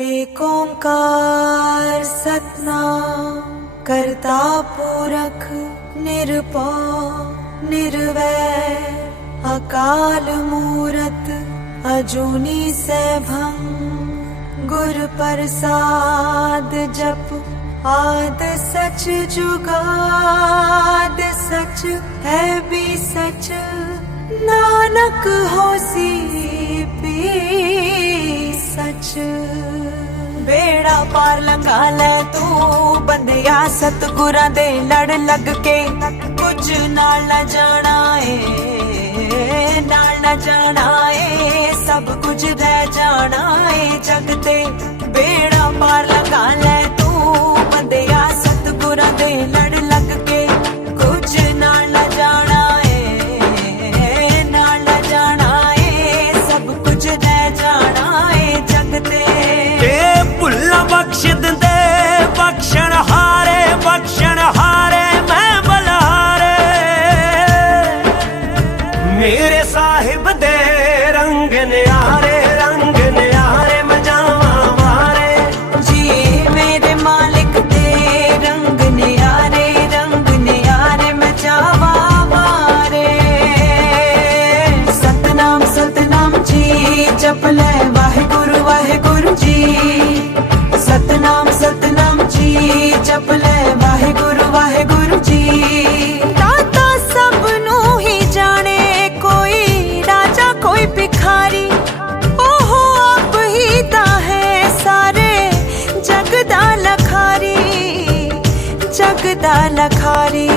एक ओंकार सतनाम करता पुरख निरभव निर्वैर अकाल मूरत अजूनी सैभं गुर प्रसाद जप आद सच जुगाद सच है भी सच नानक होसी भी सच। बेड़ा पार लंघा ले तू बंदिया सतगुरां दे लड़ लग के कुछ नाल न जाना है नाल न जाना है सब कुछ रह जाना है जग ते। बेड़ा पार लंघा ले तू बंदिया सतगुरां दे लड़ लग के कुछ नाल न जाना है नाल न जाना है सब कुछ रह जाना है जग ते। बख्श दे बख्शण हारे मैं बलहारे मेरे साहिब दे रंग न्यारे मैं जावा मारे जी मेरे मालिक दे रंग न्यारे मैं जावा मारे। सतनाम सतनाम जी जप ले वाहिगुरु जी सतनाम सतनाम जी जप ले वाहिगुरु जी। दाता सब नू ही जाने कोई राजा कोई भिखारी ओहो आप ही ता है सारे जग दा लखारी